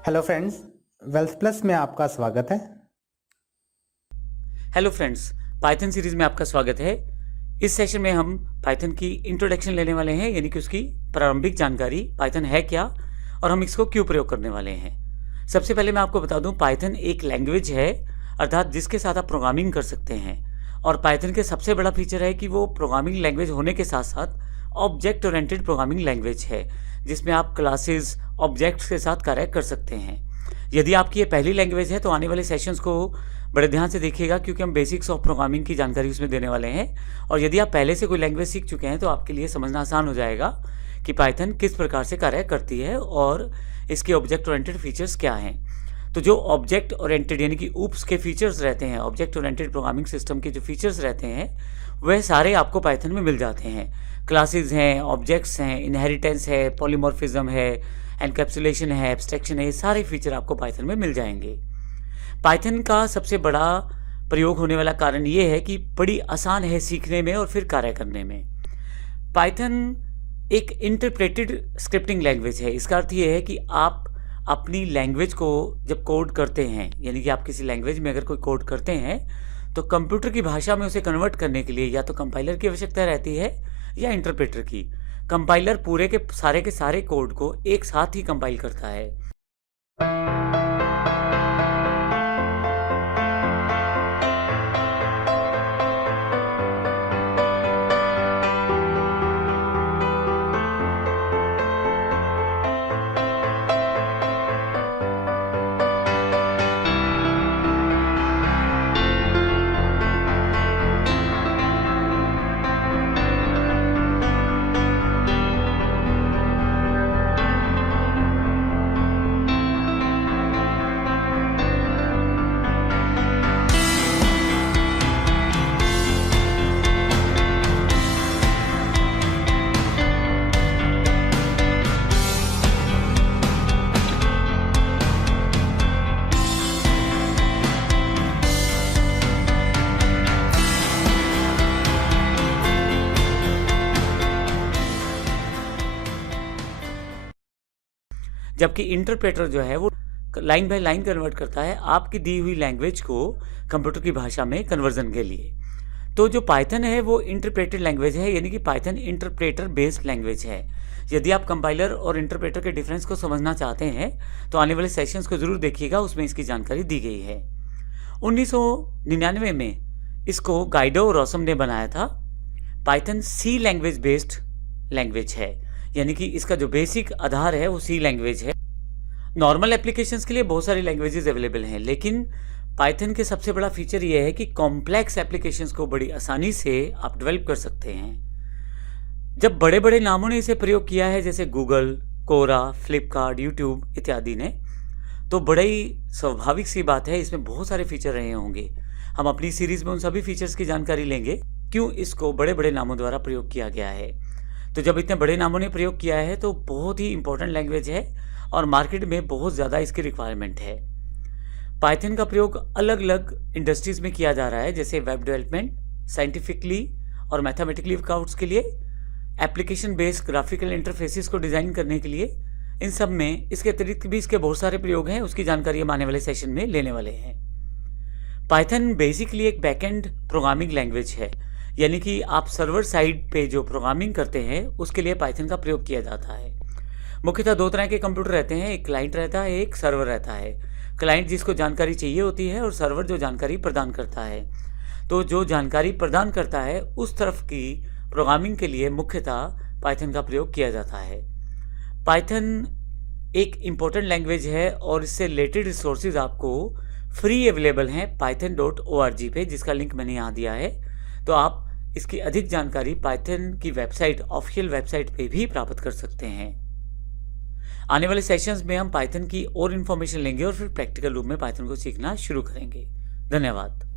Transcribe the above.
Hello friends, wealth plus में आपका स्वागत है। हेलो फ्रेंड्स, पाइथन सीरीज में आपका स्वागत है। इस सेशन में हम पाइथन की इंट्रोडक्शन लेने वाले हैं, यानी कि उसकी प्रारंभिक जानकारी, पाइथन है क्या और हम इसको क्यों प्रयोग करने वाले हैं। सबसे पहले मैं आपको बता दूं, पाइथन एक लैंग्वेज है, अर्थात जिसके साथ आप प्रोग्रामिंग कर सकते हैं। और पाइथन के सबसे बड़ा फीचर है कि वो प्रोग्रामिंग लैंग्वेज होने के साथ साथ ऑब्जेक्ट ओरिएंटेड प्रोग्रामिंग लैंग्वेज है, जिसमें आप क्लासेस ऑब्जेक्ट्स के साथ कार्य कर सकते हैं। यदि आपकी ये पहली लैंग्वेज है तो आने वाले सेशंस को बड़े ध्यान से देखिएगा, क्योंकि हम बेसिक्स ऑफ प्रोग्रामिंग की जानकारी उसमें देने वाले हैं। और यदि आप पहले से कोई लैंग्वेज सीख चुके हैं तो आपके लिए समझना आसान हो जाएगा कि पाइथन किस प्रकार से कार्य करती है और इसके ऑब्जेक्ट ओरिएंटेड फीचर्स क्या हैं। तो जो ऑब्जेक्ट ओरिएंटेड यानी कि ऊप्स के फीचर्स रहते हैं, ऑब्जेक्ट ओरिएंटेड प्रोग्रामिंग सिस्टम के जो फीचर्स रहते हैं वह सारे आपको पाइथन में मिल जाते हैं। क्लासेस हैं, ऑब्जेक्ट्स हैं, इनहेरिटेंस है, पॉलीमॉर्फिज्म है, एनकैप्सुलेशन है, एब्स्ट्रैक्शन है, ये सारे फीचर आपको पाइथन में मिल जाएंगे। पाइथन का सबसे बड़ा प्रयोग होने वाला कारण ये है कि बड़ी आसान है सीखने में और फिर कार्य करने में। पाइथन एक इंटरप्रेटेड स्क्रिप्टिंग लैंग्वेज है। इसका अर्थ ये है कि आप अपनी लैंग्वेज को जब कोड करते हैं, यानी कि आप किसी लैंग्वेज में अगर कोई कोड करते हैं तो कंप्यूटर की भाषा में उसे कन्वर्ट करने के लिए या तो कंपाइलर की आवश्यकता रहती है या इंटरप्रेटर की। कंपाइलर पूरे के सारे कोड को एक साथ ही कंपाइल करता है। जबकि इंटरप्रेटर जो है वो लाइन बाय लाइन कन्वर्ट करता है आपकी दी हुई लैंग्वेज को कंप्यूटर की भाषा में कन्वर्जन के लिए। तो जो पाइथन है वो इंटरप्रेटेड लैंग्वेज है, यानी कि पाइथन इंटरप्रेटर बेस्ड लैंग्वेज है। यदि आप कंपाइलर और इंटरप्रेटर के डिफरेंस को समझना चाहते हैं तो आने वाले सेशंस को जरूर देखिएगा, उसमें इसकी जानकारी दी गई है। 1999 में इसको गाइडो और रॉसम ने बनाया था। Python C language based language है, यानी कि इसका जो बेसिक आधार है वो सी लैंग्वेज है। नॉर्मल एप्लीकेशंस के लिए बहुत सारी लैंग्वेजेस अवेलेबल हैं, लेकिन पाइथन के सबसे बड़ा फीचर ये है कि कॉम्प्लेक्स एप्लीकेशंस को बड़ी आसानी से आप डेवलप कर सकते हैं। जब बड़े बड़े नामों ने इसे प्रयोग किया है, जैसे गूगल, कोरा, फ्लिपकार्ट, यूट्यूब इत्यादि ने, तो बड़ा ही स्वाभाविक सी बात है इसमें बहुत सारे फीचर रहे होंगे। हम अपनी सीरीज में उन सभी फीचर्स की जानकारी लेंगे, क्यों इसको बड़े बड़े नामों द्वारा प्रयोग किया गया है। तो जब इतने बड़े नामों ने प्रयोग किया है तो बहुत ही इंपॉर्टेंट लैंग्वेज है और मार्केट में बहुत ज़्यादा इसकी रिक्वायरमेंट है। पाइथन का प्रयोग अलग अलग इंडस्ट्रीज़ में किया जा रहा है, जैसे वेब डेवलपमेंट, साइंटिफिकली और मैथमेटिकली वर्कआउट्स के लिए, एप्लीकेशन बेस्ड ग्राफिकल इंटरफेसेस को डिज़ाइन करने के लिए। इन सब में इसके अतिरिक्त भी इसके बहुत सारे प्रयोग हैं, उसकी जानकारी हम आने वाले सेशन में लेने वाले हैं। पाइथन बेसिकली एक बैकएंड प्रोग्रामिंग लैंग्वेज है, यानी कि आप सर्वर साइड पे जो प्रोग्रामिंग करते हैं उसके लिए पाइथन का प्रयोग किया जाता है। मुख्यतः दो तरह के कंप्यूटर रहते हैं, एक क्लाइंट रहता है, एक सर्वर रहता है। क्लाइंट जिसको जानकारी चाहिए होती है और सर्वर जो जानकारी प्रदान करता है। तो जो जानकारी प्रदान करता है उस तरफ की प्रोग्रामिंग के लिए मुख्यतः पाइथन का प्रयोग किया जाता है। पाइथन एक इम्पोर्टेंट लैंग्वेज है और इससे रिलेटेड रिसोर्सेज आपको फ्री अवेलेबल हैं python.org पे, जिसका लिंक मैंने यहाँ दिया है। तो आप इसकी अधिक जानकारी पाइथन की वेबसाइट, ऑफिशियल वेबसाइट पे भी प्राप्त कर सकते हैं। आने वाले सेशंस में हम पाइथन की और इन्फॉर्मेशन लेंगे और फिर प्रैक्टिकल रूप में पाइथन को सीखना शुरू करेंगे। धन्यवाद।